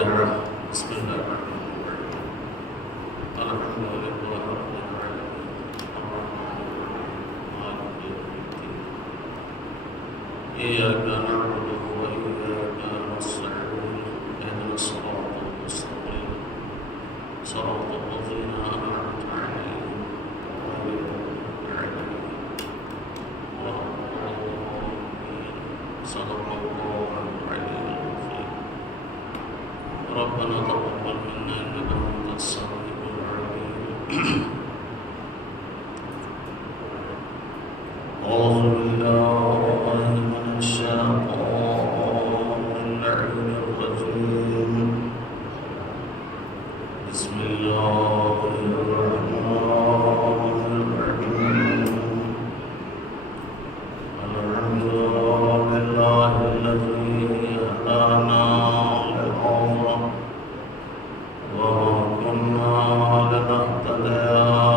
فاتحة. بسم الله الرحمن الرحيم. الحمد لله رب العالمين الرحمن الرحيم مالك يوم الدين إياك نعبد وإياك نستعين اهدنا الصراط المستقيم صراط الذين أنعمت عليهم غير المغضوب عليهم ولا الضالين. صدق الله العلي العظيم. ربنا تقبل منا إنك أنت السميع العليم. أعوذ بالله من الشيطان اللعين الرجيم. بسم الله الرحمن الرحيم. الحمد لله الذي هدانا لهذا وما كنا لنهتدي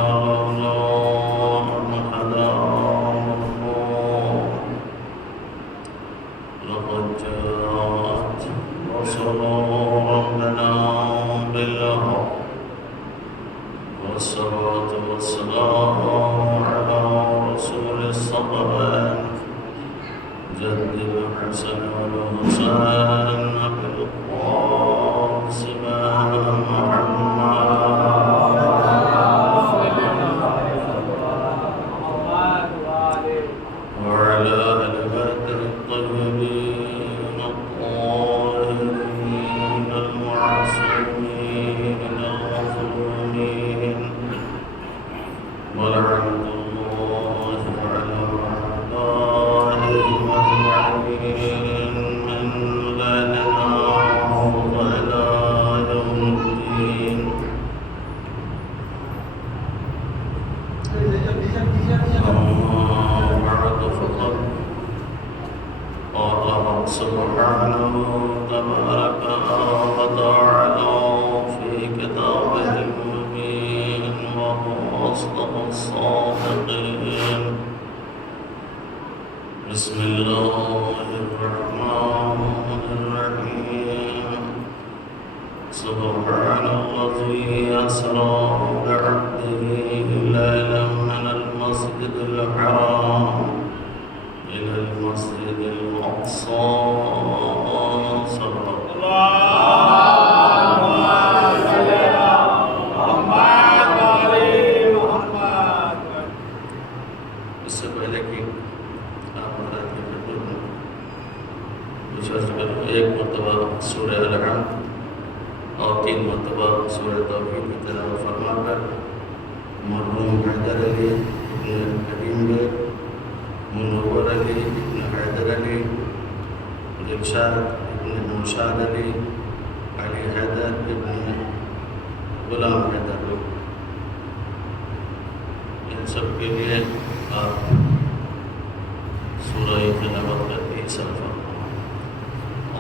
لولا أن هدانا الله. لقد جاءت رسل ربنا بالحق والصلاة والسلام على رسول الصفوان جد الحسن والحسين بالقاسم وعلى آل بيت الطيبين الطاهرين المعصومين المظلومين ولعنة الله على أعدائهم أجمعين من ليلنا إلى يوم الدين. أما بعد فقد قال سبحانه تبارك وتعالى في كتابه المبين وهو أصدق الصادقين. بسم الله الرحمن الرحيم. سبحان الذي أسرى بعبده ليلا من المسجد الحرام إلى المسجد الأقصى. صدق اس سے پہلے کہ آپ بتائیں کہ ایک مرتبہ سورہ العم اور 3 مرتبہ سورہ توحید کی تلاوت فرما کر مرحوم حیدر علی ابن حکیم بیگ، منور علی ابن حیدر علی، دلشاد ابن نوشاد علی، علی حیدر ابن غلام حیدر، ان سب کے لیے آپ سورہ تلاوت کرتے ہی سر فرما.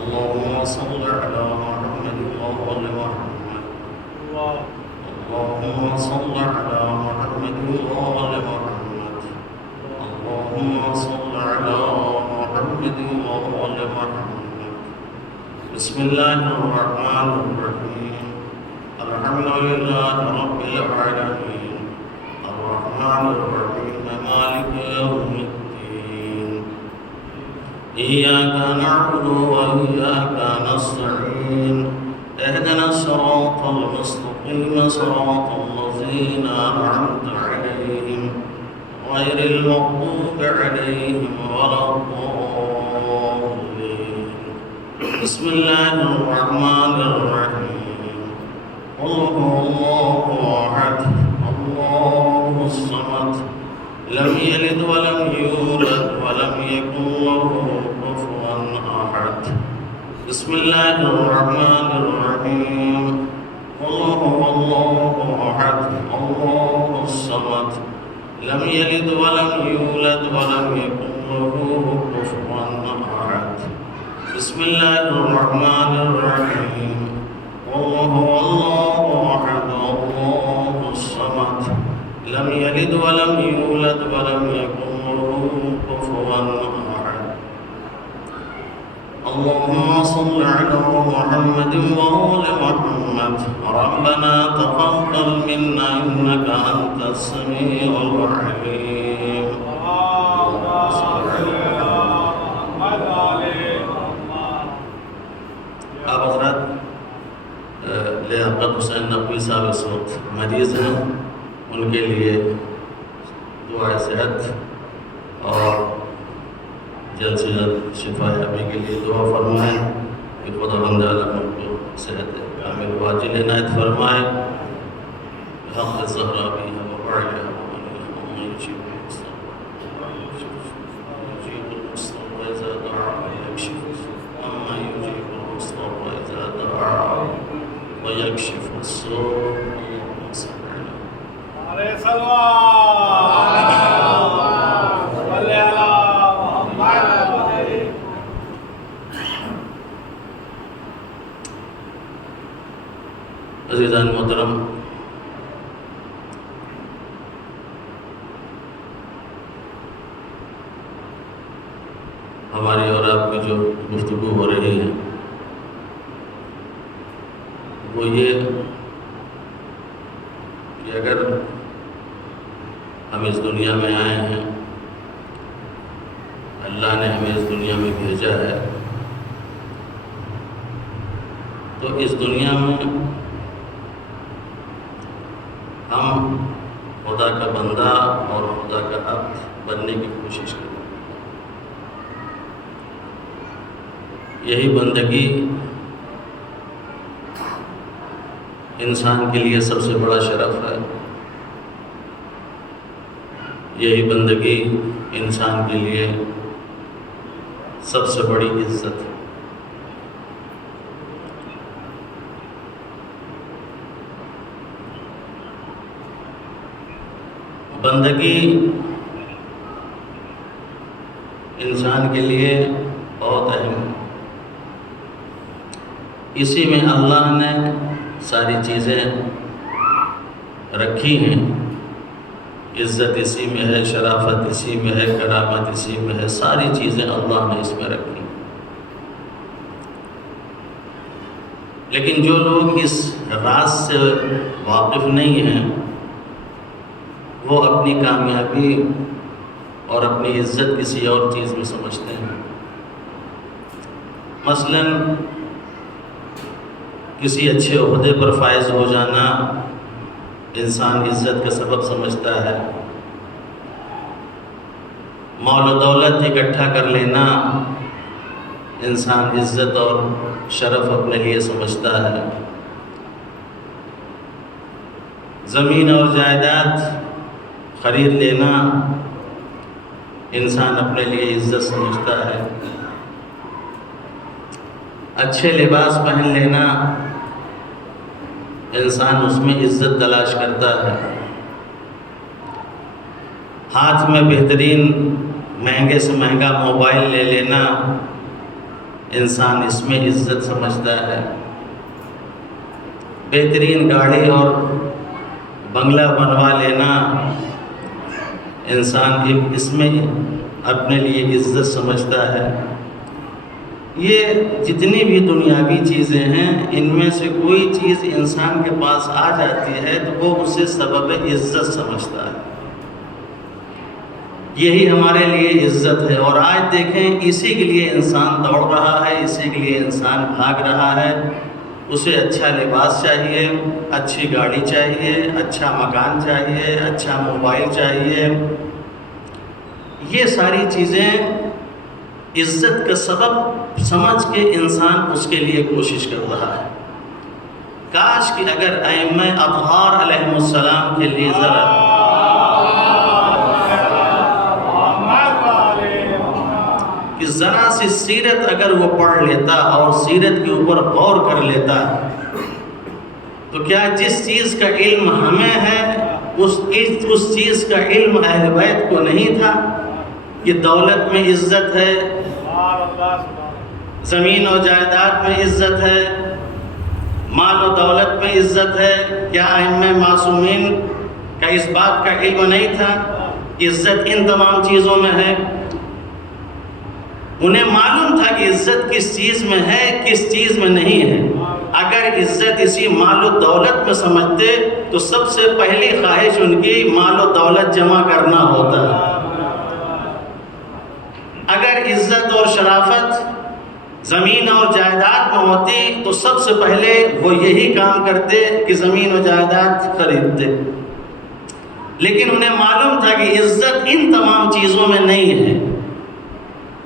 اللهم صل على محمد وآل محمد. اللهم صل على محمد وآل محمد. اللهم صل على محمد وآل محمد. بسم الله الرحمن الرحيم. الحمد لله رب العالمين الرحمن الرحيم مالك يوم الدين. إياك نعبد وإياك نستعين اهدنا الصراط المستقيم صراط الذين أنعمت عليهم غير المغضوب عليهم ولا الضالين. بسم الله الرحمن الرحيم. قل هو الله أحد الله الصمد لم يلد ولم يولد ولم يكن له كفوا أحد. بسم الله الرحمن الرحيم. قل هو الله أحد الله الصمد لم يلد ولم يولد ولم يكن له كفوا أحد. بسم الله الرحمن الرحيم. قل هو الله أحد الله الصمد لم يلد ولم يولد ولم يكن له كفوا أحد. اللهم صل على محمد وآل محمد. ربنا تقبل منا إنك أنت السميع العليم. آپ حضرات لیاقت حسین نقوی صاحب اس وقت مریض ہیں، ان کے لیے دعائے صحت اور جلد سے جلد شفا یابی کے لیے دعا فرمائیں کہ خدا بند عالم ان کو صحت کامل واجل عنایت فرمائے. حق زہرا بھی ہے وبعلها ومن يجيب المضطر إذا دعا ويكشف المضطر إذا دعا ويكشف السوء. عليه عزیزان محترم، ہماری اور آپ کی جو گفتگو ہو رہی ہے وہ یہ کہ اگر ہم اس دنیا میں آئے ہیں، اللہ نے ہمیں اس دنیا میں بھیجا ہے، تو اس دنیا میں ہم خدا کا بندہ اور خدا کا عبد بننے کی کوشش کریں. یہی بندگی انسان کے لیے سب سے بڑا شرف ہے. یہی بندگی انسان کے لیے سب سے بڑی عزت ہے. بندگی انسان کے لیے بہت اہم ہے. اسی میں اللہ نے ساری چیزیں رکھی ہیں. عزت اسی میں ہے، شرافت اسی میں ہے، کرامت اسی میں ہے، ساری چیزیں اللہ نے اس میں رکھی. لیکن جو لوگ اس راز سے واقف نہیں ہیں وہ اپنی کامیابی اور اپنی عزت کسی اور چیز میں سمجھتے ہیں. مثلاً کسی اچھے عہدے پر فائز ہو جانا انسان عزت کا سبب سمجھتا ہے. مال و دولت اکٹھا کر لینا انسان عزت اور شرف اپنے لیے سمجھتا ہے. زمین اور جائیداد خرید لینا انسان اپنے لیے عزت سمجھتا ہے. اچھے لباس پہن لینا انسان اس میں عزت تلاش کرتا ہے. ہاتھ میں بہترین مہنگے سے مہنگا موبائل لے لینا انسان اس میں عزت سمجھتا ہے. بہترین گاڑی اور بنگلہ بنوا لینا انسان اس میں اپنے لیے عزت سمجھتا ہے. یہ جتنی بھی دنیاوی چیزیں ہیں ان میں سے کوئی چیز انسان کے پاس آ جاتی ہے تو وہ اسے سبب عزت سمجھتا ہے. یہی ہمارے لیے عزت ہے. اور آج دیکھیں اسی کے لیے انسان دوڑ رہا ہے، اسی کے لیے انسان بھاگ رہا ہے. اسے اچھا لباس چاہیے، اچھی گاڑی چاہیے، اچھا مکان چاہیے، اچھا موبائل چاہیے. یہ ساری چیزیں عزت کا سبب سمجھ کے انسان اس کے لیے کوشش کر رہا ہے. کاش کہ اگر ائمہ اطہار علیہم السلام کے لیے ذرا سی سیرت اگر وہ پڑھ لیتا اور سیرت کے اوپر غور کر لیتا تو کیا جس چیز کا علم ہمیں ہے اس چیز کا علم اہل بیت کو نہیں تھا؟ کہ دولت میں عزت ہے، زمین و جائیداد میں عزت ہے، مال و دولت میں عزت ہے. کیا ائمہ معصومین کا اس بات کا علم نہیں تھا؟ عزت ان تمام چیزوں میں ہے. انہیں معلوم تھا کہ عزت کس چیز میں ہے کس چیز میں نہیں ہے۔ اگر عزت اسی مال و دولت میں سمجھتے تو سب سے پہلی خواہش ان کی مال و دولت جمع کرنا ہوتا۔ اگر عزت اور شرافت زمین اور جائیداد میں ہوتی تو سب سے پہلے وہ یہی کام کرتے کہ زمین و جائیداد خریدتے، لیکن انہیں معلوم تھا کہ عزت ان تمام چیزوں میں نہیں ہے۔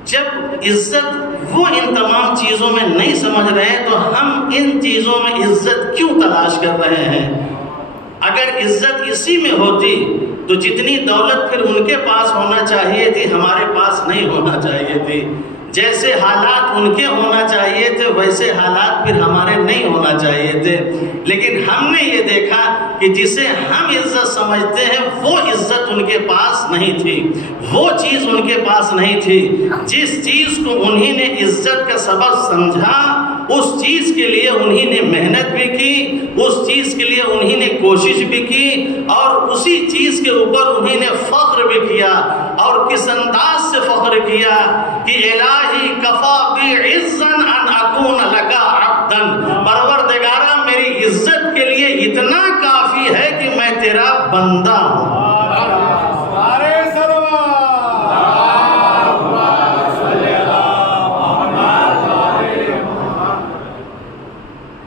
جب عزت وہ ان تمام چیزوں میں نہیں سمجھ رہے ہیں تو ہم ان چیزوں میں عزت کیوں تلاش کر رہے ہیں؟ اگر عزت اسی میں ہوتی تو جتنی دولت پھر ان کے پاس ہونا چاہیے تھی ہمارے پاس نہیں ہونا چاہیے تھی۔ جیسے حالات ان کے ہونا چاہیے تھے ویسے حالات پھر ہمارے نہیں ہونا چاہیے تھے، لیکن ہم نے یہ دیکھا کہ جسے ہم عزت سمجھتے ہیں وہ عزت ان کے پاس نہیں تھی، وہ چیز ان کے پاس نہیں تھی۔ جس چیز کو انہی نے عزت کا سبب سمجھا اس چیز کے لیے انہی نے محنت بھی کی، اس چیز کے لیے انہی نے کوشش بھی کی، اور اسی چیز کے اوپر انہی نے فخر بھی کیا، اور کس انداز سے فخر کیا کہ الہی کفا بی عزن ان اکون لکا عبدا، پروردگارہ میری عزت کے لیے اتنا کافی ہے کہ میں تیرا بندہ ہوں۔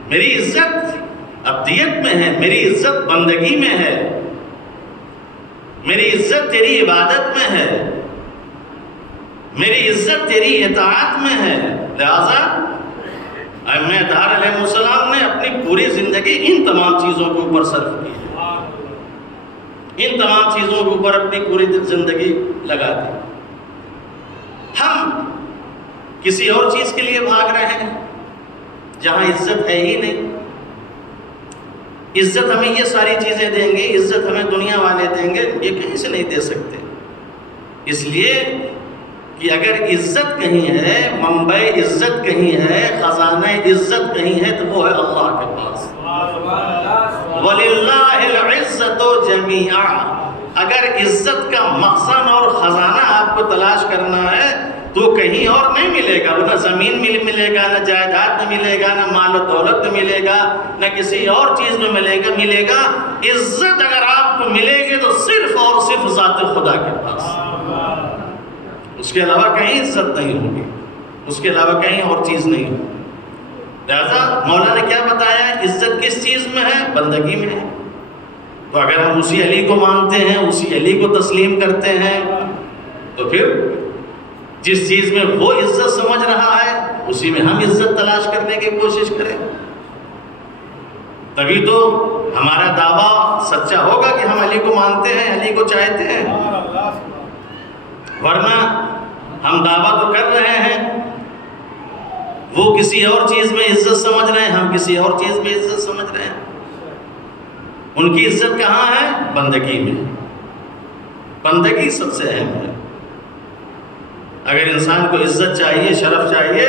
میری عزت عبدیت میں ہے، میری عزت بندگی میں ہے، میری عزت تیری عبادت میں ہے، میری عزت تیری اطاعت میں ہے۔ لہذا ائمہ دہر علیہ السلام نے اپنی پوری زندگی ان تمام چیزوں کے اوپر صرف کی، ان تمام چیزوں کے اوپر اپنی پوری زندگی لگا دی۔ ہم کسی اور چیز کے لیے بھاگ رہے ہیں جہاں عزت ہے ہی نہیں۔ عزت ہمیں یہ ساری چیزیں دیں گے، عزت ہمیں دنیا والے دیں گے، یہ کہیں سے نہیں دے سکتے، اس لیے کہ اگر عزت کہیں ہے، منبع عزت کہیں ہے، خزانہ عزت کہیں ہے تو وہ ہے اللہ کے پاس۔ وَلِلَّهِ الْعِزَّةُ جَمِيعًا۔ اگر عزت کا مخزن اور خزانہ آپ کو تلاش کرنا ہے تو کہیں اور نہیں ملے گا، نہ زمین میں ملے گا، نہ جائیداد میں ملے گا، نہ مال و دولت میں ملے گا، نہ کسی اور چیز میں ملے گا۔ عزت اگر آپ کو ملے گی تو صرف اور صرف ذات خدا کے پاس، اس کے علاوہ کہیں عزت نہیں ہوگی، اس کے علاوہ کہیں اور چیز نہیں ہوگی۔ لہذا مولا نے کیا بتایا؟ عزت کس چیز میں ہے؟ بندگی میں ہے۔ تو اگر ہم اسی علی کو مانتے ہیں، اسی علی کو تسلیم کرتے ہیں، تو پھر جس چیز میں وہ عزت سمجھ رہا ہے اسی میں ہم عزت تلاش کرنے کی کوشش کریں، تبھی تو ہمارا دعویٰ سچا ہوگا کہ ہم علی کو مانتے ہیں، علی کو چاہتے ہیں۔ ورنہ ہم دعویٰ تو کر رہے ہیں، وہ کسی اور چیز میں عزت سمجھ رہے ہیں، ہم کسی اور چیز میں عزت سمجھ رہے ہیں۔ ان کی عزت کہاں ہے؟ بندگی میں۔ بندگی سب سے اہم ہے۔ اگر انسان کو عزت چاہیے، شرف چاہیے،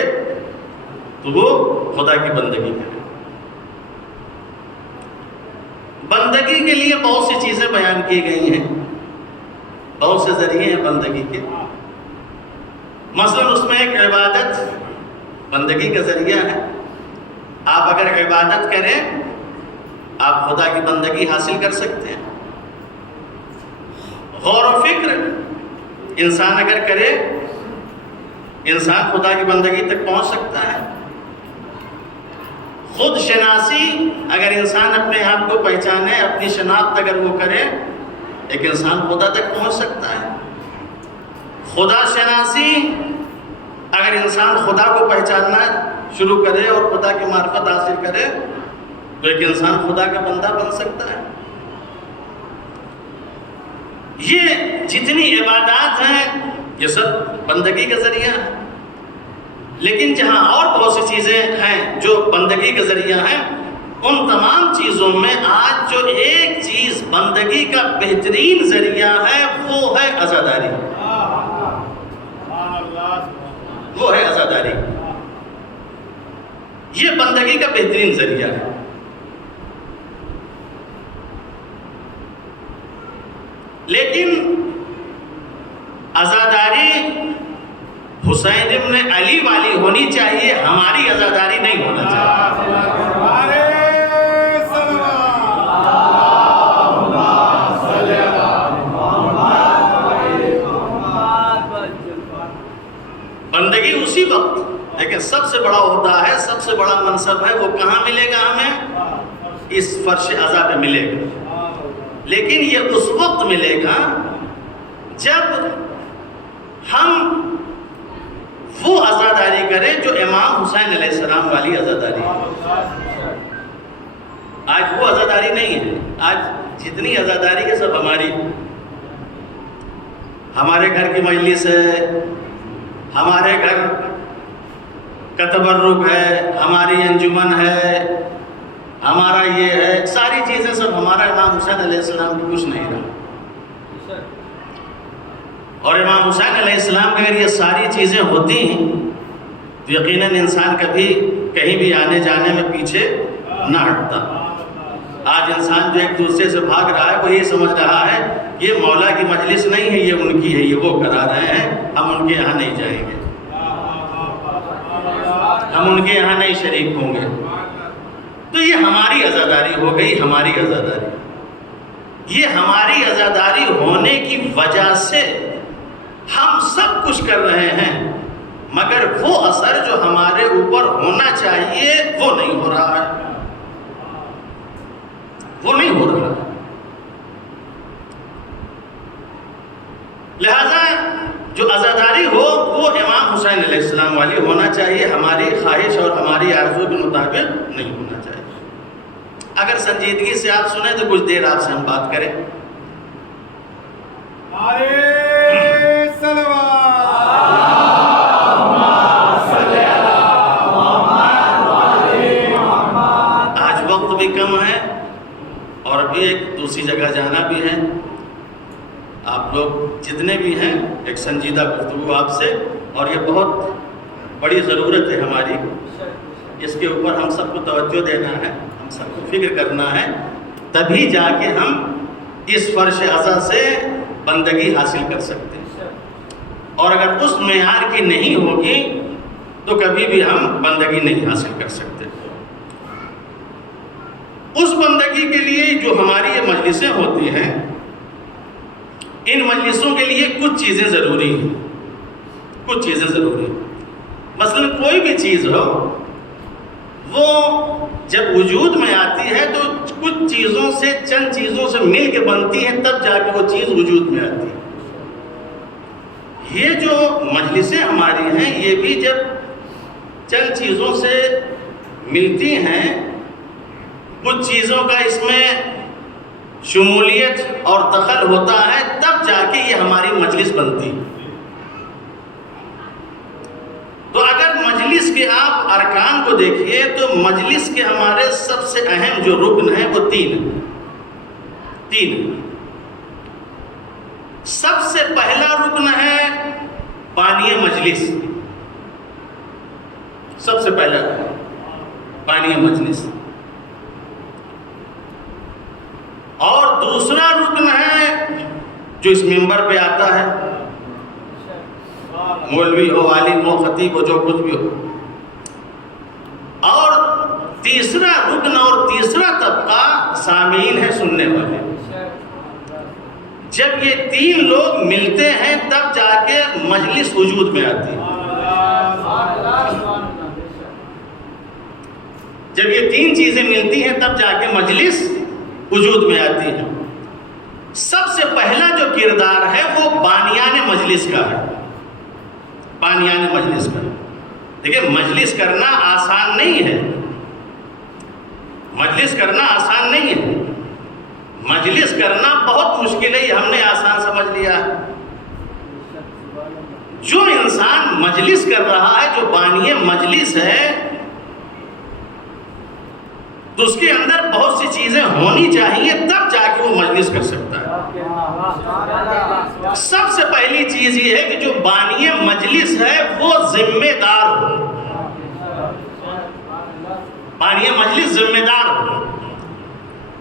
تو وہ خدا کی بندگی کرے۔ بندگی کے لیے بہت سی چیزیں بیان کی گئی ہیں، بہت سے ذریعے ہیں بندگی کے۔ مثلا اس میں ایک عبادت بندگی کا ذریعہ ہے۔ آپ اگر عبادت کریں آپ خدا کی بندگی حاصل کر سکتے ہیں۔ غور و فکر انسان اگر کرے انسان خدا کی بندگی تک پہنچ سکتا ہے۔ خود شناسی اگر انسان اپنے آپ کو پہچانے، اپنی شناخت اگر وہ کرے، ایک انسان خدا تک پہنچ سکتا ہے۔ خدا شناسی اگر انسان خدا کو پہچاننا شروع کرے اور خدا کی معرفت حاصل کرے تو ایک انسان خدا کا بندہ بن سکتا ہے۔ یہ جتنی عبادات ہیں یہ سب بندگی کا ذریعہ ہے، لیکن جہاں اور بہت سی چیزیں ہیں جو بندگی کا ذریعہ ہیں، ان تمام چیزوں میں آج جو ایک چیز بندگی کا بہترین ذریعہ ہے وہ ہے عزاداری۔ وہ ہے عزاداری، یہ بندگی کا بہترین ذریعہ ہے۔ لیکن عزاداری حسین ابن علی والی ہونی چاہیے، ہماری عزاداری نہیں ہونا چاہیے۔ بندگی اسی وقت، لیکن سب سے بڑا ہوتا ہے، سب سے بڑا منصب ہے، وہ کہاں ملے گا ہمیں؟ اس فرش عزا پہ ملے گا، لیکن یہ اس وقت ملے گا جب ہم وہ عزاداری کریں جو امام حسین علیہ السلام والی عزاداری ہے۔ آج وہ عزاداری نہیں ہے، آج جتنی عزاداری ہے سب ہماری، ہمارے گھر کی مجلس ہے، ہمارے گھر کا تبرک ہے، ہماری انجمن ہے، ہمارا یہ ہے، ساری چیزیں سب ہمارا، امام حسین علیہ السلام کی کچھ نہیں رہا۔ اور امام حسین علیہ السلام کی اگر یہ ساری چیزیں ہوتی ہیں تو یقیناً انسان کبھی کہیں بھی آنے جانے میں پیچھے نہ ہٹتا۔ آج انسان جو ایک دوسرے سے بھاگ رہا ہے وہ یہ سمجھ رہا ہے یہ مولا کی مجلس نہیں ہے، یہ ان کی ہے، یہ وہ کرا رہے ہیں، ہم ان کے یہاں نہیں جائیں گے، ہم ان کے یہاں نہیں شریک ہوں گے۔ تو یہ ہماری عزاداری ہو گئی، ہماری عزاداری، یہ ہماری عزاداری ہونے کی وجہ سے ہم سب کچھ کر رہے ہیں، مگر وہ اثر جو ہمارے اوپر ہونا چاہیے وہ نہیں ہو رہا ہے، وہ نہیں ہو رہا ہے۔ لہذا جو عزاداری ہو وہ امام حسین علیہ السلام والی ہونا چاہیے، ہماری خواہش اور ہماری آرزو کے مطابق نہیں ہونا چاہیے۔ اگر سنجیدگی سے آپ سنیں تو کچھ دیر آپ سے ہم بات کریں۔ آج وقت بھی کم ہے اور ابھی ایک دوسری جگہ جانا بھی ہے، آپ لوگ جتنے بھی ہیں ایک سنجیدہ گفتگو آپ سے، اور یہ بہت بڑی ضرورت ہے ہماری، اس کے اوپر ہم سب کو توجہ دینا ہے، ہم سب کو فکر کرنا ہے، تبھی جا کے ہم اس فرش عزا سے بندگی حاصل کر سکتے ہیں۔ اور اگر اس معیار کی نہیں ہوگی تو کبھی بھی ہم بندگی نہیں حاصل کر سکتے۔ اس بندگی کے لیے جو ہماری یہ مجلسیں ہوتی ہیں، ان مجلسوں کے لیے کچھ چیزیں ضروری ہیں، کچھ چیزیں ضروری ہیں۔ مثلا کوئی بھی چیز ہو وہ جب وجود میں آتی ہے تو کچھ چیزوں سے، چند چیزوں سے مل کے بنتی ہے، تب جا کے وہ چیز وجود میں آتی ہے۔ یہ جو مجلسیں ہماری ہیں یہ بھی جب چند چیزوں سے ملتی ہیں، کچھ چیزوں کا اس میں شمولیت اور دخل ہوتا ہے، تب جا کے یہ ہماری مجلس بنتی ہے۔ تو اگر مجلس کے آپ ارکان کو دیکھیے تو مجلس کے ہمارے سب سے اہم جو رکن ہیں وہ تین ہیں۔ سب سے پہلا رکن ہے بانی مجلس، سب سے پہلا بانی مجلس، اور دوسرا رکن ہے جو اس منبر پہ آتا ہے، مولوی ہو، عالم ہو، خطیب ہو، جو کچھ بھی ہو، اور تیسرا رکن اور تیسرا طبقہ سامعین ہے، سننے والے۔ جب یہ تین لوگ ملتے ہیں تب جا کے مجلس وجود میں آتی ہے۔ جب یہ تین چیزیں ملتی ہیں تب جا کے مجلس وجود میں آتی ہے۔ سب سے پہلا جو کردار ہے وہ بانیان مجلس کا ہے، بانیان مجلس کا۔ دیکھیں مجلس کرنا آسان نہیں ہے، مجلس کرنا آسان نہیں ہے، مجلس کرنا بہت مشکل ہے، یہ ہم نے آسان سمجھ لیا ہے۔ جو انسان مجلس کر رہا ہے، جو بانی مجلس ہے، تو اس کے اندر بہت سی چیزیں ہونی چاہیے تب جا کے وہ مجلس کر سکتا ہے۔ سب سے پہلی چیز یہ ہے کہ جو بانی مجلس ہے وہ ذمہ دار ہو، بانی مجلس ذمہ دار ہو۔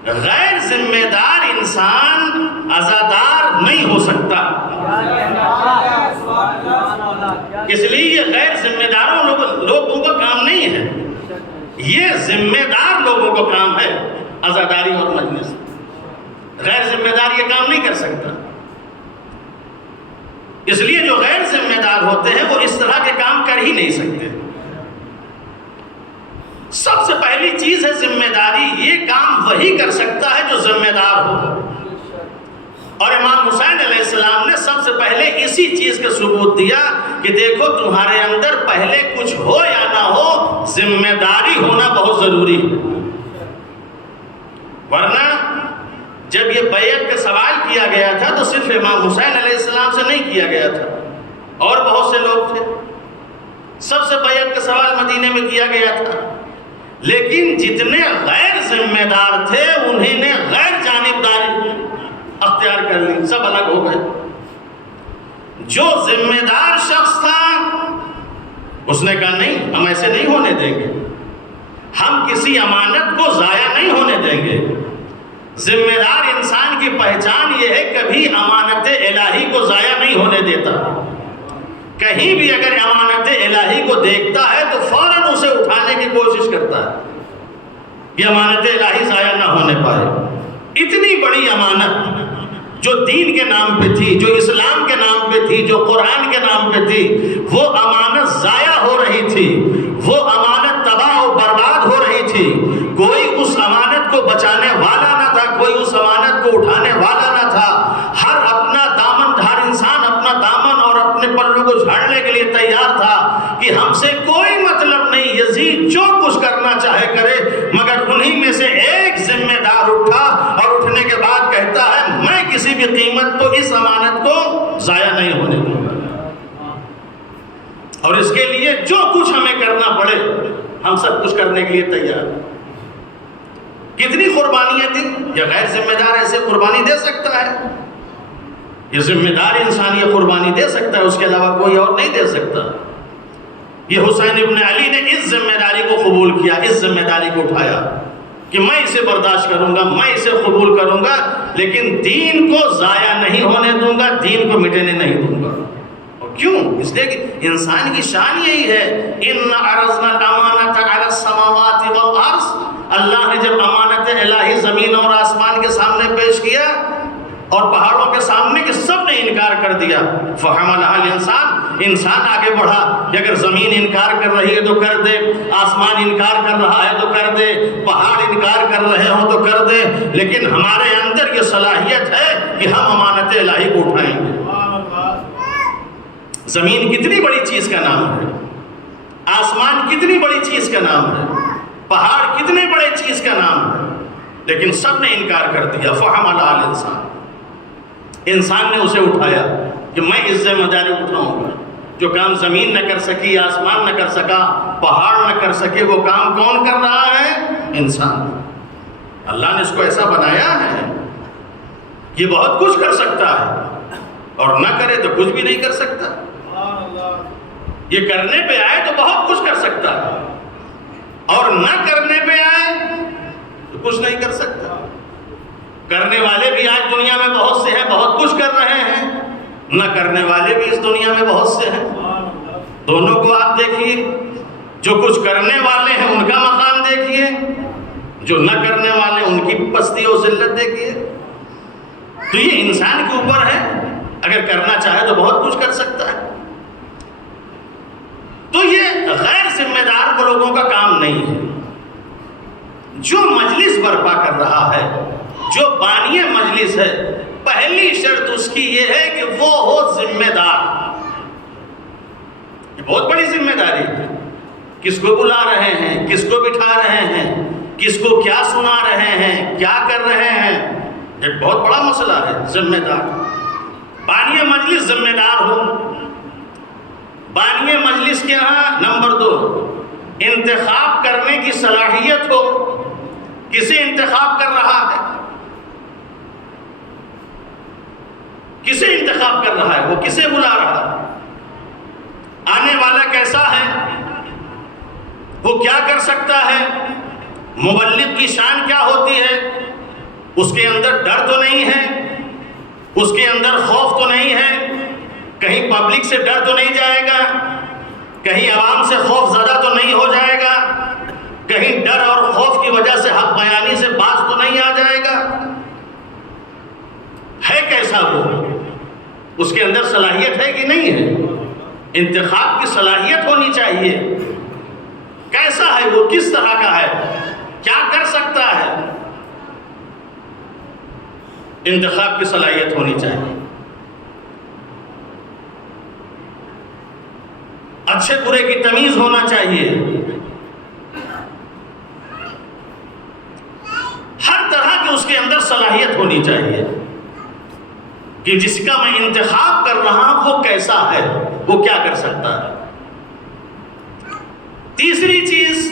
غیر ذمہ دار انسان عزادار نہیں ہو سکتا۔ اس لیے یہ غیر ذمہ داروں لوگوں کا کام نہیں ہے، یہ ذمہ دار لوگوں کا کام ہے عزاداری اور مجلس۔ غیر ذمہ دار یہ کام نہیں کر سکتا۔ اس لیے جو غیر ذمہ دار ہوتے ہیں وہ اس طرح کے کام کر ہی نہیں سکتے۔ سب سے پہلی چیز ہے ذمہ داری، یہ کام وہی کر سکتا ہے جو ذمہ دار ہو، اور امام حسین علیہ السلام نے سب سے پہلے اسی چیز کا ثبوت دیا کہ دیکھو تمہارے اندر پہلے کچھ ہو یا نہ ہو، ذمہ داری ہونا بہت ضروری ہے۔ ورنہ جب یہ بیعت کا سوال کیا گیا تھا تو صرف امام حسین علیہ السلام سے نہیں کیا گیا تھا، اور بہت سے لوگ تھے، سب سے بیعت کا سوال مدینے میں کیا گیا تھا، لیکن جتنے غیر ذمہ دار تھے انہیں نے غیر جانبداری اختیار کر لی، سب الگ ہو گئے۔ جو ذمہ دار شخص تھا اس نے کہا نہیں، ہم ایسے نہیں ہونے دیں گے، ہم کسی امانت کو ضائع نہیں ہونے دیں گے۔ ذمہ دار انسان کی پہچان یہ ہے کبھی امانت الہی کو ضائع نہیں ہونے دیتا، کہیں بھی اگر امانت الہی کو دیکھتا ہے تو فوراً اسے اٹھانے کی کوشش کرتا ہے کہ امانت الہی ضائع نہ ہونے پائے۔ اتنی بڑی امانت جو دین کے نام پہ تھی، جو اسلام کے نام پہ تھی، جو قرآن کے نام پہ تھی، وہ امانت ضائع ہو رہی تھی، وہ امانت تباہ و برباد ہو رہی تھی۔ کوئی اس امانت کو بچانے والا نہ تھا، کوئی اس امانت کو اٹھانے والا نہ تھا۔ ہر اپنا دامن، ہر انسان اپنا دامن اور اپنے پلوں کو جھاڑنے کے لیے تیار تھا کہ ہم سے کوئی مطلب نہیں، یزید جو کچھ کرنا چاہے کرے، مگر انہی میں سے ایک ذمہ دار اٹھا اور اٹھنے کے بعد کہتا ہے میں کسی بھی قیمت کو اس امانت کو ضائع نہیں ہونے دوں گا، اور اس کے لیے جو کچھ ہمیں کرنا پڑے ہم سب کچھ کرنے کے لیے تیار۔ کتنی قربانیاں تھیں، یہ غیر ذمہ دار ایسے قربانی دے سکتا ہے؟ یہ ذمہ دار انسان یہ قربانی دے سکتا ہے، اس کے علاوہ کوئی اور نہیں دے سکتا۔ یہ حسین ابن علی نے اس ذمہ داری کو قبول کیا، اس ذمہ داری کو اٹھایا کہ میں اسے برداشت کروں گا، میں اسے قبول کروں گا، لیکن دین کو ضائع نہیں ہونے دوں گا، دین کو مٹنے نہیں دوں گا۔ اور کیوں؟ اس لیے کہ انسان کی شان یہی ہے، ان عرضنا الامانۃ علی السماوات والارض، اللہ نے جب امانت الہی زمین اور آسمان کے سامنے پیش کیا اور پہاڑوں کے سامنے کہ سب نے انکار کر دیا، فحملها الانسان، انسان آگے بڑھا کہ اگر زمین انکار کر رہی ہے تو کر دے، آسمان انکار کر رہا ہے تو کر دے، پہاڑ انکار کر رہے ہوں تو کر دے، لیکن ہمارے اندر یہ صلاحیت ہے کہ ہم امانت الہی کو اٹھائیں گے۔ زمین کتنی بڑی چیز کا نام ہے، آسمان کتنی بڑی چیز کا نام ہے، پہاڑ کتنے بڑے چیز کا نام ہے، لیکن سب نے انکار کر دیا۔ فحملها الانسان، انسان نے اسے اٹھایا کہ میں اس ذمہ داری اٹھاؤں گا۔ جو کام زمین نہ کر سکی، آسمان نہ کر سکا، پہاڑ نہ کر سکے، وہ کام کون کر رہا ہے؟ انسان۔ اللہ نے اس کو ایسا بنایا ہے، یہ بہت کچھ کر سکتا ہے، اور نہ کرے تو کچھ بھی نہیں کر سکتا۔ یہ کرنے پہ آئے تو بہت کچھ کر سکتا ہے، اور نہ کرنے پہ آئے تو کچھ نہیں کر سکتا۔ کرنے والے بھی آج دنیا میں بہت سے ہیں، بہت کچھ کر رہے ہیں، نہ کرنے والے بھی اس دنیا میں بہت سے ہیں۔ دونوں کو آپ دیکھیے، جو کچھ کرنے والے ہیں ان کا مقام دیکھیے، جو نہ کرنے والے ان کی پستی اور ذلت دیکھیے۔ تو یہ انسان کے اوپر ہے، اگر کرنا چاہے تو بہت کچھ کر سکتا ہے۔ تو یہ غیر ذمہ دار کو لوگوں کا کام نہیں ہے۔ جو مجلس برپا کر رہا ہے، جو بانی مجلس ہے، پہلی شرط اس کی یہ ہے کہ وہ ہو ذمہ دار۔ یہ بہت بڑی ذمہ داری ہے، کس کو بلا رہے ہیں، کس کو بٹھا رہے ہیں، کس کو کیا سنا رہے ہیں، کیا کر رہے ہیں، ایک بہت بڑا مسئلہ ہے۔ ذمہ دار بانی مجلس ذمہ دار ہو۔ بانی مجلس کے ہاں نمبر 2، انتخاب کرنے کی صلاحیت ہو۔ کسے انتخاب کر رہا ہے، کسے انتخاب کر رہا ہے، وہ کسے بلا رہا ہے، آنے والا کیسا ہے، وہ کیا کر سکتا ہے، مبلغ کی شان کیا ہوتی ہے، اس کے اندر ڈر تو نہیں ہے، اس کے اندر خوف تو نہیں ہے، کہیں پبلک سے ڈر تو نہیں جائے گا، کہیں عوام سے خوف زدہ تو نہیں ہو جائے گا، کہیں ڈر اور خوف کی وجہ سے حق بیانی سے باز تو نہیں آ جائے گا؟ ہے کیسا وہ؟ اس کے اندر صلاحیت ہے کہ نہیں ہے؟ انتخاب کی صلاحیت ہونی چاہیے۔ کیسا ہے وہ؟ کس طرح کا ہے؟ کیا کر سکتا ہے؟ انتخاب کی صلاحیت ہونی چاہیے۔ اچھے برے کی تمیز ہونا چاہیے۔ ہر طرح کی اس کے اندر صلاحیت ہونی چاہیے کہ جس کا میں انتخاب کر رہا ہوں وہ کیسا ہے، وہ کیا کر سکتا ہے۔ تیسری چیز،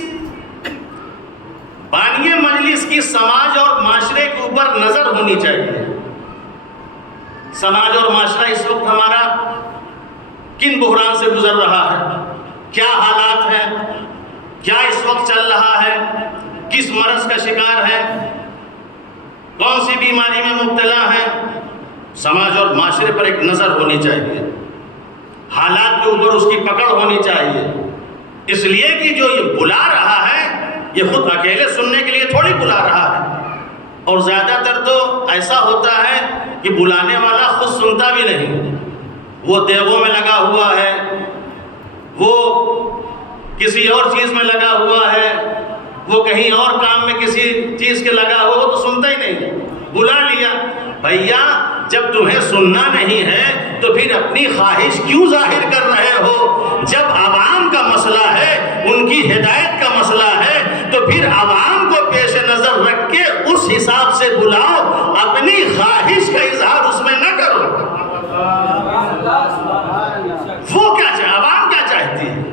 بانی مجلس کی سماج اور معاشرے کے اوپر نظر ہونی چاہیے۔ سماج اور معاشرہ اس وقت ہمارا کن بحران سے گزر رہا ہے، کیا حالات ہیں، کیا اس وقت چل رہا ہے، کس مرض کا شکار ہے، کون سی بیماری میں مبتلا ہے۔ سماج اور معاشرے پر ایک نظر ہونی چاہیے، حالات کے اوپر اس کی پکڑ ہونی چاہیے، اس لیے کہ جو یہ بلا رہا ہے یہ خود اکیلے سننے کے لیے تھوڑی بلا رہا ہے، اور زیادہ تر تو ایسا ہوتا ہے کہ بلانے والا خود سنتا بھی نہیں، وہ دیووں میں لگا ہوا ہے، وہ کسی اور چیز میں لگا ہوا ہے، وہ کہیں اور کام میں کسی چیز کے لگا ہوا، وہ تو سنتا ہی نہیں، بلا لیا۔ بھیا جب تمہیں سننا نہیں ہے تو پھر اپنی خواہش کیوں ظاہر کر رہے ہو؟ جب عوام کا مسئلہ ہے، ان کی ہدایت کا مسئلہ ہے، تو پھر عوام کو پیش نظر رکھ کے اس حساب سے بلاؤ، اپنی خواہش کا اظہار اس میں نہ کرو۔ وہ کیا چاہے، عوام کیا چاہتی ہے،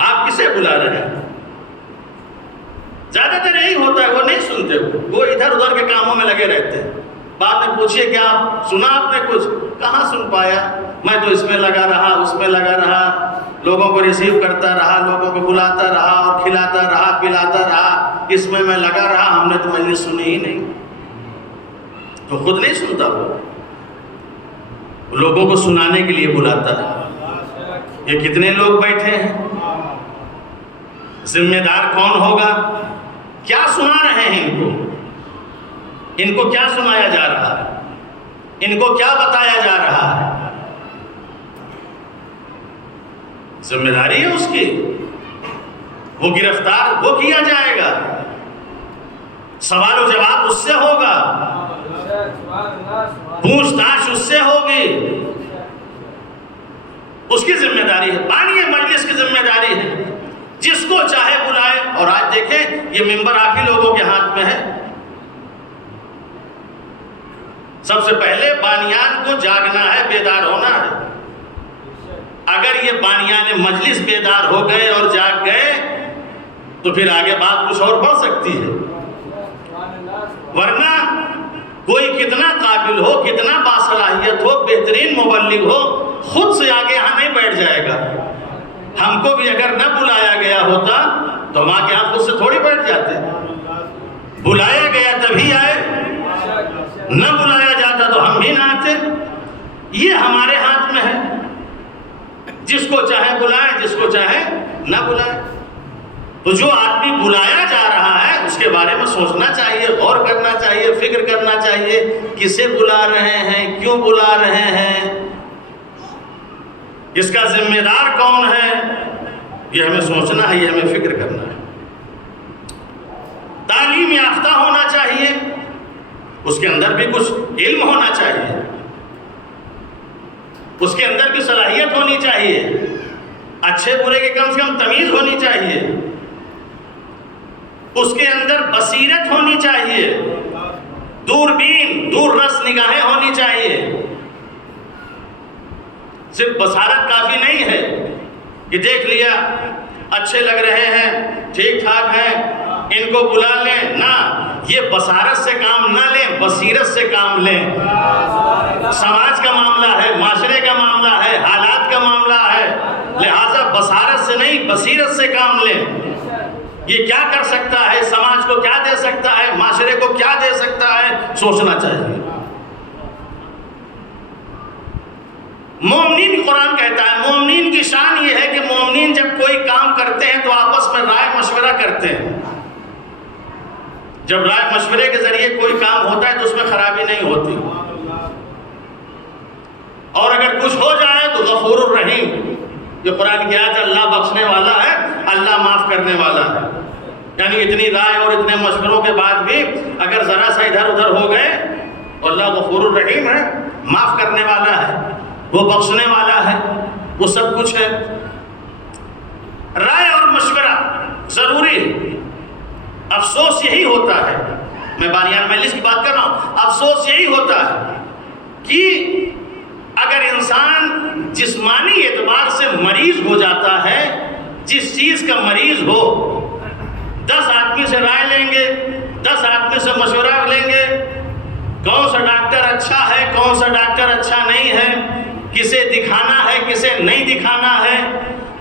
آپ کسے بلا رہے ہیں؟ زیادہ تر یہی ہوتا ہے، وہ نہیں سنتے، وہ ادھر ادھر کے کاموں میں لگے رہتے ہیں۔ بعد میں پوچھئے کیا سنا آپ نے کچھ؟ کہاں سن پایا، میں تو اس میں لگا رہا، اس میں لگا رہا، لوگوں کو ریسیو کرتا رہا، لوگوں کو بلاتا رہا اور کھلاتا رہا، پلاتا رہا، اس میں لگا رہا، ہم نے تو مجلس سنی ہی نہیں۔ تو خود نہیں سنتا، وہ لوگوں کو سنانے کے لیے بلاتا ہے۔ یہ کتنے لوگ بیٹھے ہیں، ذمہ دار کون ہوگا؟ کیا سنا رہے ہیں ان کو کیا سنایا جا رہا ہے، ان کو کیا بتایا جا رہا ہے؟ ذمہ داری ہے اس کی، وہ گرفتار وہ کیا جائے گا، سوال و جواب اس سے ہوگا، پوچھ تاچھ اس سے ہوگی، اس کی ذمہ داری ہے، بانی مجلس کی ذمہ داری ہے، جس کو چاہے بلائے۔ اور آج دیکھیں یہ ممبر آپ ہی لوگوں کے ہاتھ میں ہے۔ سب سے پہلے بانیان کو جاگنا ہے، بیدار ہونا ہے۔ اگر یہ بانیان مجلس بیدار ہو گئے اور جاگ گئے تو پھر آگے بات کچھ اور بڑھ سکتی ہے، ورنہ کوئی کتنا قابل ہو، کتنا باصلاحیت ہو، بہترین مبلغ ہو، خود سے آگے یہاں نہیں بیٹھ جائے گا۔ ہم کو بھی اگر نہ بلایا گیا ہوتا تو ہم آگے خود سے تھوڑی بیٹھ جاتے، بلایا گیا تبھی آئے، نہ بلایا جاتا تو ہم بھی نہ آتے۔ یہ ہمارے ہاتھ میں ہے، جس کو چاہے بلائے، جس کو چاہے نہ بلائے۔ تو جو آدمی بلایا جا رہا ہے اس کے بارے میں سوچنا چاہیے، غور کرنا چاہیے، فکر کرنا چاہیے، کسے بلا رہے ہیں، کیوں بلا رہے ہیں، اس کا ذمہ دار کون ہے، یہ ہمیں سوچنا ہے، یہ ہمیں فکر کرنا ہے۔ تعلیم یافتہ ہونا چاہیے، اس کے اندر بھی کچھ علم ہونا چاہیے، اس کے اندر بھی صلاحیت ہونی چاہیے، اچھے برے کی کم سے کم تمیز ہونی چاہیے، اس کے اندر بصیرت ہونی چاہیے، دوربین دور رس نگاہیں ہونی چاہیے۔ صرف بصارت کافی نہیں ہے کہ دیکھ لیا اچھے لگ رہے ہیں، ٹھیک ٹھاک ہیں، ان کو بلا لیں، نہ، یہ بصارت سے کام نہ لیں، بصیرت سے کام لیں۔ سماج کا معاملہ ہے، معاشرے کا معاملہ ہے، حالات کا معاملہ ہے، لہذا بصارت سے نہیں بصیرت سے کام لیں۔ یہ کیا کر سکتا ہے، سماج کو کیا دے سکتا ہے، معاشرے کو کیا دے سکتا ہے، سوچنا چاہیے۔ مومنین قرآن کہتا ہے، مومنین کی شان یہ ہے کہ مومنین جب کوئی کام کرتے ہیں تو آپس میں رائے مشورہ کرتے ہیں. جب رائے مشورے کے ذریعے کوئی کام ہوتا ہے تو اس میں خرابی نہیں ہوتی، اور اگر کچھ ہو جائے تو غفور الرحیم. یہ قرآن کی آیت، اللہ بخشنے والا ہے، اللہ معاف کرنے والا ہے. یعنی اتنی رائے اور اتنے مشوروں کے بعد بھی اگر ذرا سا ادھر ادھر ہو گئے تو اللہ غفور الرحیم ہے، معاف کرنے والا ہے، وہ بخشنے والا ہے، وہ سب کچھ ہے. رائے اور مشورہ ضروری ہے. افسوس یہی ہوتا ہے، میں بانیان مجلس کی بات کر رہا ہوں، افسوس یہی ہوتا ہے کہ اگر انسان جسمانی اعتبار سے مریض ہو جاتا ہے، جس چیز کا مریض ہو، 10 آدمی سے رائے لیں گے، 10 آدمی سے مشورہ لیں گے، کون سا ڈاکٹر اچھا ہے، کون سا ڈاکٹر اچھا نہیں ہے، کسے دکھانا ہے کسے نہیں دکھانا ہے.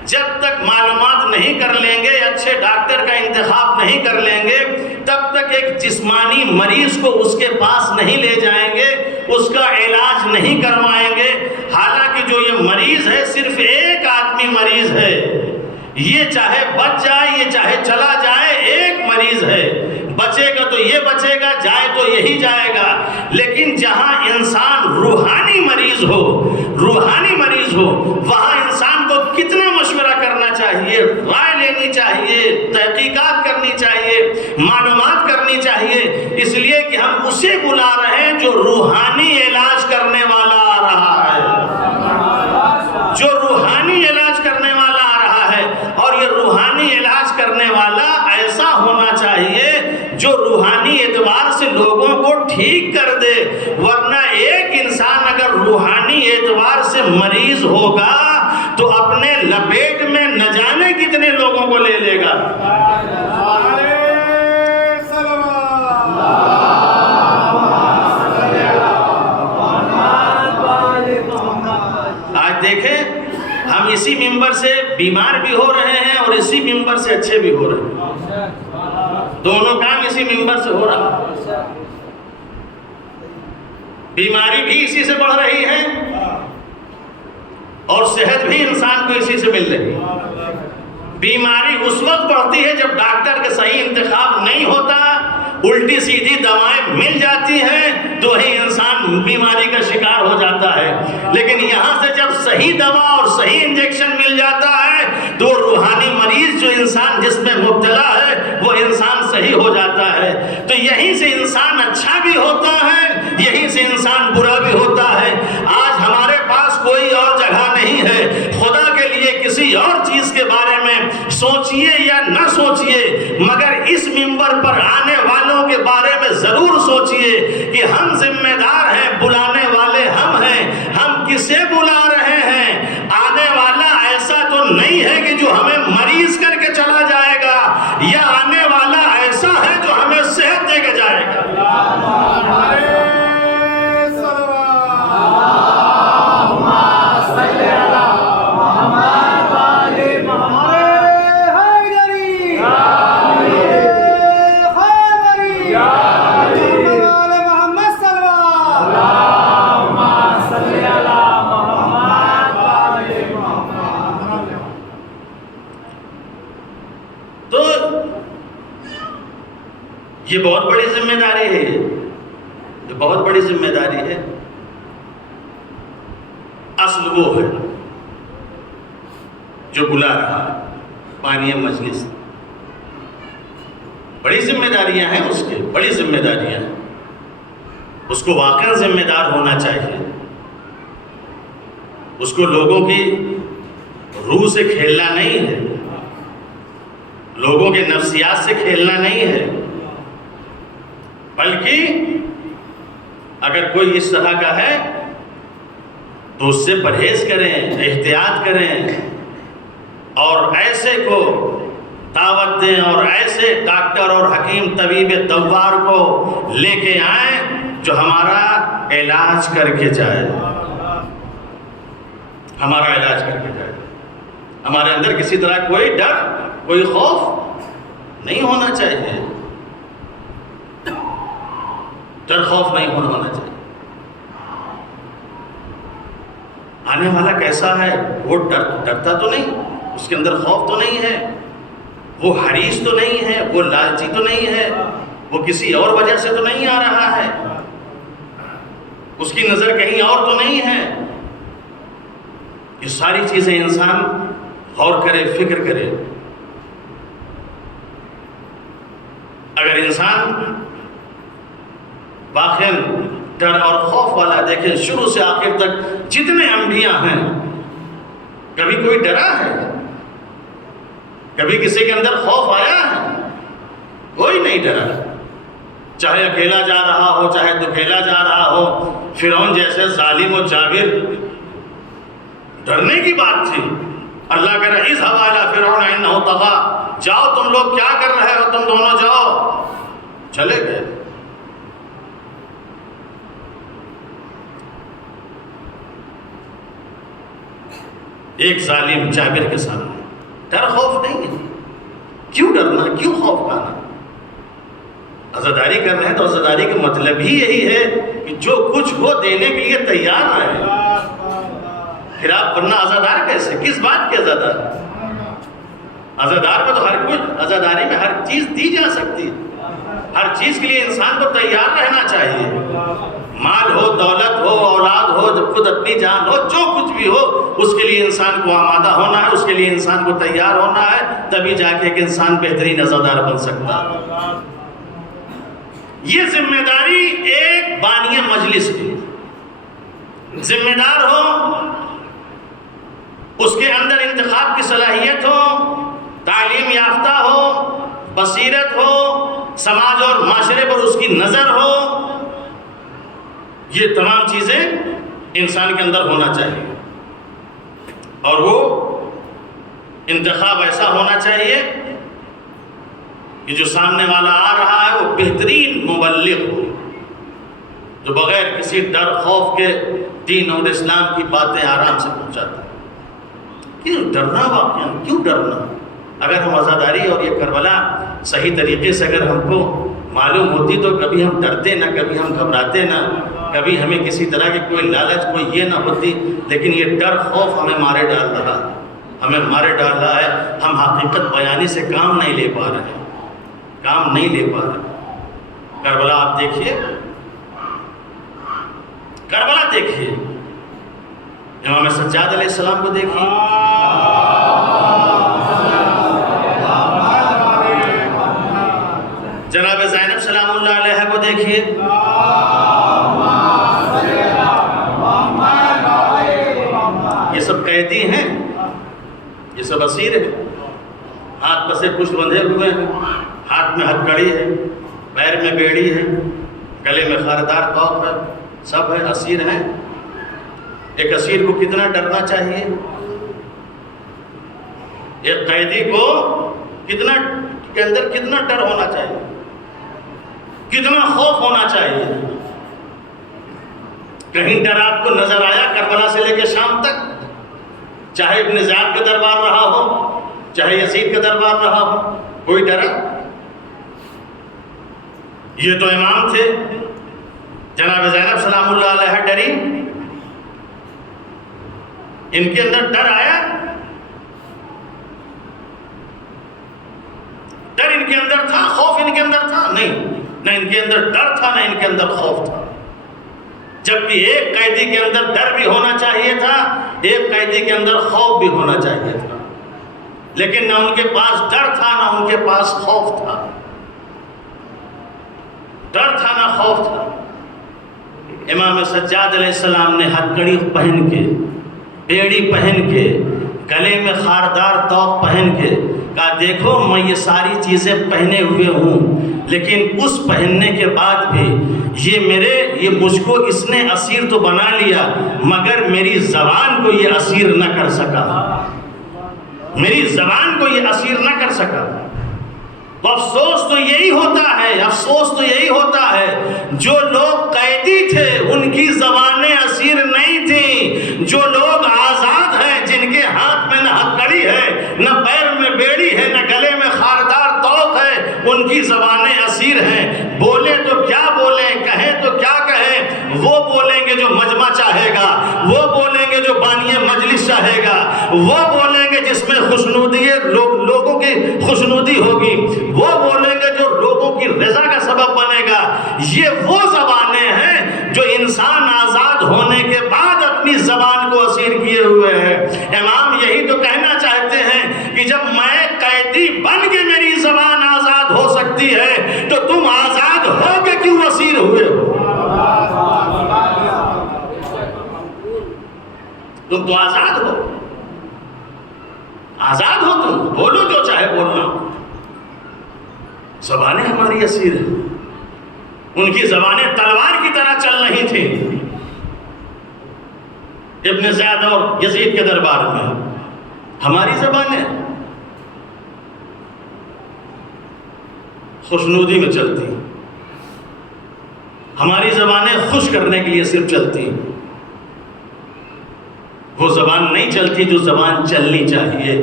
جب تک معلومات نہیں کر لیں گے، اچھے ڈاکٹر کا انتخاب نہیں کر لیں گے، تب تک ایک جسمانی مریض کو اس کے پاس نہیں لے جائیں گے، اس کا علاج نہیں کروائیں گے. حالانکہ جو یہ مریض ہے صرف ایک آدمی مریض ہے، یہ چاہے بچ جائے یہ چاہے چلا جائے، ایک مریض ہے. بچے گا تو یہ بچے گا، جائے تو یہی جائے گا. لیکن جہاں انسان روحانی مریض ہو، روحانی مریض ہو، وہاں انسان کو کتنا مشورہ کرنا چاہیے، رائے لینی چاہیے، تحقیقات کرنی چاہیے، معلومات کرنی چاہیے. اس لیے کہ ہم اسے بلا رہے ہیں جو روحانی علاج کرنے والا آ رہا ہے، جو روحانی علاج کرنے والا آ رہا ہے. اور یہ روحانی علاج کرنے والا ایسا ہونا چاہیے جو روحانی اعتبار سے لوگوں کو ٹھیک کر دے. ورنہ ایک انسان اگر روحانی اعتبار سے مریض ہوگا تو اپنے لپیٹ میں نہ جانے کتنے لوگوں کو لے لے گا. آج دیکھیں ہم اسی ممبر سے بیمار بھی ہو رہے ہیں اور اسی ممبر سے اچھے بھی ہو رہے ہیں. دونوں کام اسی ممبر سے ہو رہا ہے. بیماری بھی اسی سے بڑھ رہی ہے اور صحت بھی انسان کو اسی سے مل رہی ہے. بیماری اس وقت بڑھتی ہے جب ڈاکٹر کا صحیح انتخاب نہیں ہوتا، الٹی سیدھی دوائیں مل جاتی ہیں تو وہی انسان بیماری کا شکار ہو جاتا ہے. لیکن یہاں سے جب صحیح دوا اور صحیح انجیکشن مل جاتا ہے تو روحانی مریض جو انسان جس میں مبتلا ہے وہ انسان صحیح ہو جاتا ہے. تو یہیں سے انسان اچھا بھی ہوتا ہے، یہیں سے انسان برا بھی ہوتا ہے. آج ہمارے پاس کوئی اور جگہ نہیں ہے. خدا کے لیے کسی اور چیز کے بارے میں سوچئے یا نہ سوچئے، مگر اس منبر پر آنے والوں کے بارے میں ضرور سوچئے کہ ہم ذمہ دار ہیں، بلانے والے ہم ہیں. ہم کسے بلا رہے ہیں؟ آنے والا ایسا تو نہیں ہے کہ جو ہمیں مریض کر کے چلا جائے گا، یا آنے والا ایسا ہے جو ہمیں صحت دے کے جائے گا. یہ بہت بڑی ذمہ داری ہے، یہ بہت بڑی ذمہ داری ہے. اصل وہ ہے جو بلا رہا بانی مجلس. بڑی ذمہ داریاں ہیں اس کے، بڑی ذمہ داریاں ہیں. اس کو واقعا ذمہ دار ہونا چاہیے. اس کو لوگوں کی روح سے کھیلنا نہیں ہے، لوگوں کے نفسیات سے کھیلنا نہیں ہے، بلکہ اگر کوئی اس طرح کا ہے تو اس سے پرہیز کریں، احتیاط کریں، اور ایسے کو دعوت دیں اور ایسے ڈاکٹر اور حکیم طبیب دوار کو لے کے آئیں جو ہمارا علاج کر کے جائے، ہمارا علاج کر کے جائے. ہمارے اندر کسی طرح کوئی ڈر، کوئی خوف نہیں ہونا چاہیے. ڈر خوف نہیں ہونا چاہیے. آنے والا کیسا ہے، وہ ڈرتا تو نہیں، اس کے اندر خوف تو نہیں ہے، وہ حریص تو نہیں ہے، وہ لالچی تو نہیں ہے، وہ کسی اور وجہ سے تو نہیں آ رہا ہے، اس کی نظر کہیں اور تو نہیں ہے۔ یہ ساری چیزیں انسان غور کرے، فکر کرے۔ اگر انسان واقعاً ڈر اور خوف والا دیکھیں، شروع سے آخر تک جتنے انبیاء ہیں، کبھی کوئی ڈرا ہے؟ کبھی کسی کے اندر خوف آیا ہے؟ کوئی نہیں ڈرا، چاہے اکیلا جا رہا ہو، چاہے دکیلا جا رہا ہو۔ فرعون جیسے ظالم و جابر، ڈرنے کی بات تھی۔ اللہ کہہ رہا ہے اذهب إلى فرعون إنه طغى، جاؤ تم لوگ کیا کر رہے ہو، تم دونوں جاؤ۔ چلے گئے۔ ایک ظالم جابر کے سامنے ڈر خوف نہیں ہے۔ کیوں ڈرنا، کیوں خوف کھانا؟ عزاداری کر رہے ہیں تو عزاداری کا مطلب ہی یہی ہے کہ جو کچھ ہو دینے کے لیے تیار رہے۔ پھر آپ ورنہ عزادار کیسے، کس بات کے عزادار؟ عزادار میں تو ہر کچھ، عزاداری میں ہر چیز دی جا سکتی ہے، ہر چیز کے لیے انسان کو تیار رہنا چاہیے۔ مال ہو، دولت ہو، اولاد ہو، جب خود اپنی جان ہو، جو کچھ بھی ہو، اس کے لیے انسان کو آمادہ ہونا ہے، اس کے لیے انسان کو تیار ہونا ہے، تبھی جا کے ایک انسان بہترین عزادار بن سکتا ہے۔ یہ ذمہ داری ایک بانی مجلس کی، ذمہ دار ہو، اس کے اندر انتخاب کی صلاحیت ہو، تعلیم یافتہ ہو، بصیرت ہو، سماج اور معاشرے پر اس کی نظر ہو، یہ تمام چیزیں انسان کے اندر ہونا چاہیے۔ اور وہ انتخاب ایسا ہونا چاہیے کہ جو سامنے والا آ رہا ہے وہ بہترین مبلغ ہو، جو بغیر کسی ڈر خوف کے دین اور اسلام کی باتیں آرام سے پہنچاتا ہے۔ کیوں ڈرنا، واقعا کیوں ڈرنا؟ اگر ہم عزاداری اور یہ کربلا صحیح طریقے سے اگر ہم کو معلوم ہوتی تو کبھی ہم ڈرتے نہ، کبھی ہم گھبراتے نہ، کبھی ہمیں کسی طرح کی کوئی لالچ، کوئی یہ نہ ہوتی۔ لیکن یہ ڈر خوف ہمیں مارے ڈال رہا ہے، ہمیں مارے ڈال رہا ہے۔ ہم حقیقت بیانی سے کام نہیں لے پا رہے ہیں، کام نہیں لے پا رہے۔ کربلا آپ دیکھیے، کربلا دیکھیے، امام سجاد علیہ السلام کو دیکھیے، جناب زینب سلام اللہ علیہ کو دیکھیے، یہ سب قیدی ہیں، یہ سب اسیر ہیں، ہاتھ پسے پشت بندھے ہوئے ہیں، ہاتھ میں ہتھکڑی ہے، پیر میں بیڑی ہے، گلے میں خاردار طوق ہے، سب ہے، اسیر ہیں۔ ایک اسیر کو کتنا ڈرنا چاہیے، ایک قیدی کو کتنا کے اندر کتنا ڈر ہونا چاہیے، کتنا خوف ہونا چاہیے۔ کہیں ڈر آپ کو نظر آیا کربلا سے لے کے شام تک؟ چاہے ابن زیاد کا دربار رہا ہو، چاہے یزید کا دربار رہا ہو، کوئی ڈرا؟ یہ تو امام تھے، جناب زینب سلام اللہ علیہ ڈری، ان کے اندر ڈر آیا؟ ڈر ان کے اندر تھا، خوف ان کے اندر تھا؟ نہیں، نہ ان کے اندر ڈر تھا، نہ ان کے اندر خوف تھا۔ جبکہ ایک قیدی کے اندر ڈر بھی ہونا چاہیے تھا، ایک قیدی کے اندر خوف بھی ہونا چاہیے تھا، لیکن نہ ان کے پاس ڈر تھا، نہ ان کے پاس خوف تھا۔ ڈر تھا نہ خوف تھا۔ امام سجاد علیہ السلام نے ہتھکڑی پہن کے، بیڑی پہن کے، گلے میں خاردار طوق پہن کے کہا دیکھو میں یہ ساری چیزیں پہنے ہوئے ہوں، لیکن اس پہننے کے بعد بھی یہ مجھ کو اس نے اسیر تو بنا لیا، مگر میری زبان کو یہ اسیر نہ کر سکا، میری زبان کو یہ اسیر نہ کر سکا۔ تو افسوس تو یہی ہوتا ہے، افسوس تو یہی ہوتا ہے، جو لوگ قیدی تھے ان کی زبانیں اسیر نہیں تھیں، جو لوگ آزاد ہیں، جن کے ہاتھ میں نہ ہتھکڑی ہے، نہ پیر میں بیڑی ہے، نہ گلے میں خاردار طوق ہے، ان کی زبانیں اسیر ہیں۔ بولیں تو کیا بولیں، کہیں تو کیا کہیں، وہ بولیں گے جو مجمع چاہے گا، وہ بولیں گے جو بانی وہ بولیں گے جس میں خوشنودی لوگوں کی خوشنودی ہوگی، وہ بولیں گے جو لوگوں کی رضا کا سبب بنے گا۔ یہ وہ زبانیں ہیں جو انسان آزاد ہونے کے بعد اپنی زبان کو اسیر کیے ہوئے ہیں۔ امام یہی تو کہنا چاہتے ہیں کہ جب میں قیدی بن کے میری زبان آزاد ہو سکتی ہے تو تم آزاد ہو کے کیوں اسیر ہوئے ہو؟ تم تو آزاد ہو، آزاد ہو، تم بولو جو چاہے بولنا۔ زبانیں ہماری اسیر ہیں، ان کی زبانیں تلوار کی طرح چل رہی تھیں ابن زیاد اور یزید کے دربار میں۔ ہماری زبانیں خوشنودی میں چلتی، ہماری زبانیں خوش کرنے کے لیے صرف چلتی، وہ زبان نہیں چلتی جو زبان چلنی چاہیے،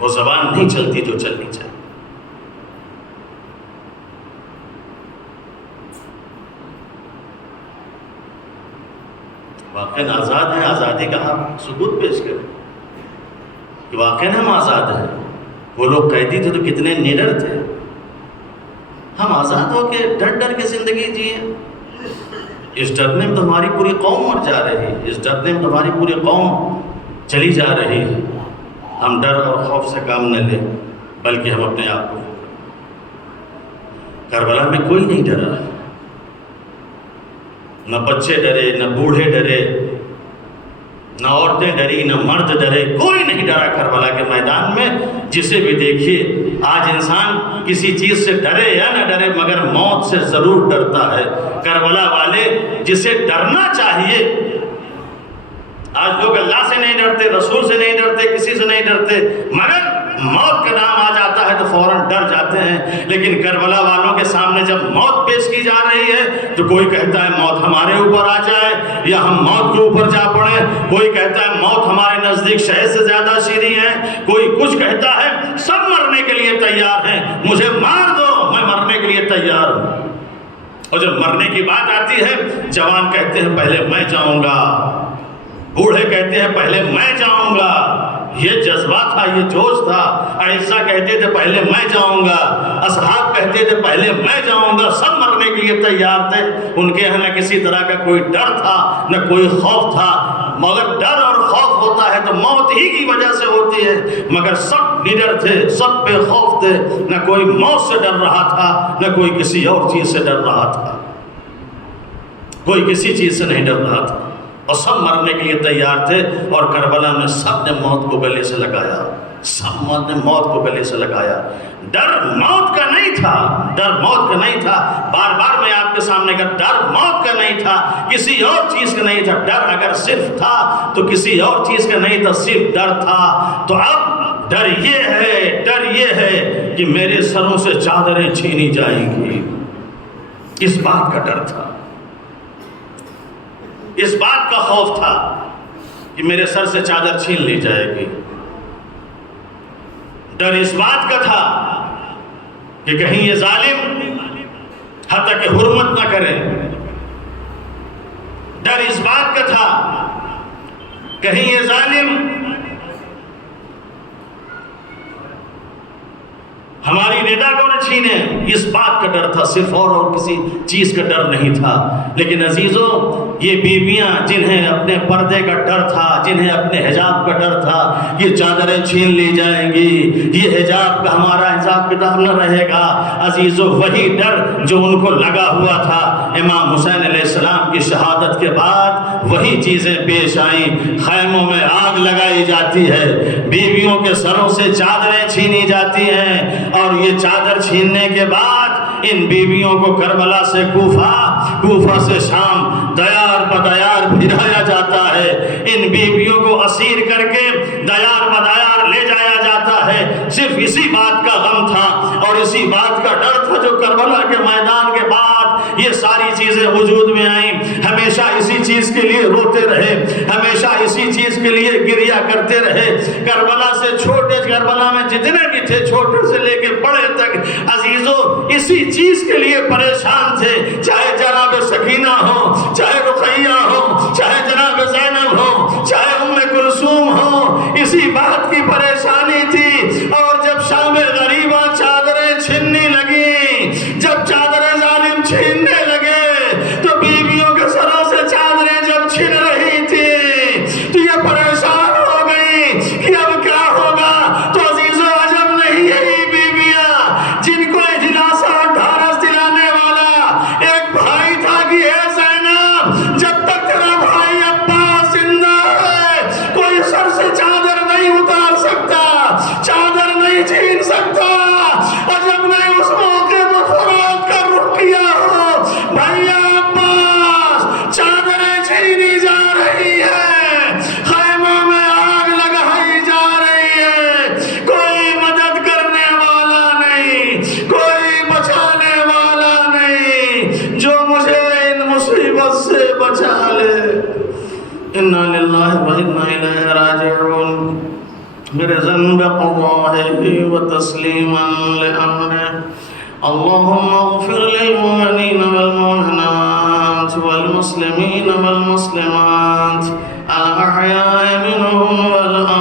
وہ زبان نہیں چلتی جو چلنی چاہیے۔ واقعاً آزاد ہیں، آزادی کا آپ ثبوت پیش کریں کہ واقعاً ہم آزاد ہیں۔ وہ لوگ قیدی تھے تو کتنے نڈر تھے، ہم آزاد ہو کے ڈر ڈر کے زندگی جیے۔ اس ڈرنے میں تو ہماری پوری قوم مر جا رہی ہے، اس ڈرنے میں تو ہماری پوری قوم چلی جا رہی ہے۔ ہم ڈر اور خوف سے کام نہ لیں بلکہ ہم اپنے آپ کو، کربلا میں کوئی نہیں ڈرا، نہ بچے ڈرے، نہ بوڑھے ڈرے، نہ عورتیں ڈری، نہ مرد ڈرے، کوئی نہیں ڈرا کربلا کے میدان میں۔ جسے بھی دیکھیے آج انسان کسی چیز سے ڈرے یا نہ ڈرے مگر موت سے ضرور ڈرتا ہے۔ کربلا والے جسے ڈرنا چاہیے، آج لوگ اللہ سے نہیں ڈرتے، رسول سے نہیں ڈرتے، کسی سے نہیں ڈرتے، مگر موت کا نام آ جاتا ہے تو فوراً ڈر جاتے ہیں۔ لیکن کربلا والوں کے سامنے جب موت پیش کی جا رہی ہے تو کوئی کہتا ہے موت ہمارے اوپر آ جائے یا ہم موت کے اوپر جا پڑیں، کوئی کہتا ہے موت ہمارے نزدیک شہد سے زیادہ شیریں ہے، کوئی کچھ کہتا ہے سب مرنے کے لیے تیار ہیں، مجھے مار دو میں مرنے کے لیے تیار ہوں۔ اور جب مرنے کی بات آتی ہے جوان کہتے ہیں پہلے میں جاؤں گا، بوڑھے کہتے ہیں پہلے میں جاؤں گا، یہ جذبہ تھا، یہ جوش تھا۔ عائشہ کہتے تھے پہلے میں جاؤں گا، اصحاب کہتے تھے پہلے میں جاؤں گا، سب مرنے کے لیے تیار تھے۔ ان کے یہاں نہ کسی طرح کا کوئی ڈر تھا نہ کوئی خوف تھا، مگر ڈر اور خوف ہوتا ہے تو موت ہی کی وجہ سے ہوتی ہے، مگر سب نڈر تھے، سب بے خوف تھے، نہ کوئی موت سے ڈر رہا تھا نہ کوئی کسی اور چیز سے ڈر رہا تھا، کوئی کسی چیز سے نہیں ڈر رہا تھا، اور سب مرنے کے لیے تیار تھے۔ اور کربلا میں سب نے موت کو گلے سے لگایا، سب نے موت کو گلے سے لگایا۔ ڈر موت کا نہیں تھا، ڈر موت کا نہیں تھا، بار بار میں آپ کے سامنے کہا ڈر موت کا نہیں تھا، کسی اور چیز کا نہیں تھا۔ ڈر اگر صرف تھا تو کسی اور چیز کا نہیں تھا، صرف ڈر تھا۔ تو اب ڈر یہ ہے کہ میرے سروں سے چادریں چھینی جائیں گی، اس بات کا ڈر تھا، اس بات کا خوف تھا کہ میرے سر سے چادر چھین لی جائے گی۔ ڈر اس بات کا تھا کہ کہیں یہ ظالم حتیٰ کہ حرمت نہ کرے، ڈر اس بات کا تھا کہیں یہ ظالم ہماری ندا کو نہ چھینے، اس بات کا ڈر تھا، صرف اور کسی چیز کا ڈر نہیں تھا۔ لیکن عزیزوں، یہ بیویاں جنہیں اپنے پردے کا ڈر تھا، جنہیں اپنے حجاب کا ڈر تھا، یہ چادریں چھین لی جائیں گی، یہ حجاب کا ہمارا حساب کتاب نہ رہے گا، عزیزوں وہی ڈر جو ان کو لگا ہوا تھا امام حسین علیہ السلام کی شہادت کے بعد وہی چیزیں پیش آئیں۔ خیموں میں آگ لگائی جاتی ہے، بیویوں کے سروں سے چادریں چھینی جاتی ہیں، اور یہ چادر چھیننے کے بعد ان بیویوں کو کربلا سے کوفہ سے شام دیار بدیار پھرایا جاتا ہے، ان بیویوں کو اسیر کر کے دیار بدیار لے جایا جاتا ہے۔ صرف اسی بات کا غم تھا اور اسی بات کا ڈر تھا جو کربلا کے میدان کے بعد یہ ساری چیزیں وجود میں آئیں۔ ہمیشہ اسی چیز کے لیے روتے رہے، ہمیشہ اسی چیز کے لیے گریہ کرتے رہے۔ کربلا سے کربلا میں جتنے بھی تھے، چھوٹے سے لے کے بڑے تک، عزیزوں اسی چیز کے لیے پریشان تھے، چاہے جناب سکینہ ہو، چاہے رقیہ ہو، چاہے جناب زینب ہو، چاہے ام کلثوم ہو، چھین سکتا اور جب نے اس موقع پر فروخت کا رخ کیا ہو بھیا عباس چادریں چھینی جا رہی ہے خیموں میں آگ لگائی جا رہی ہے کوئی مدد کرنے والا نہیں کوئی بچانے والا نہیں جو مجھے ان مصیبت سے بچا لے انا للہ و انا الیہ راجعون میرے ذنب قضائه وتسلیما لأمره اللهم اغفر للمؤمنين والمؤمنات والمسلمين والمسلمات الأحياء منهم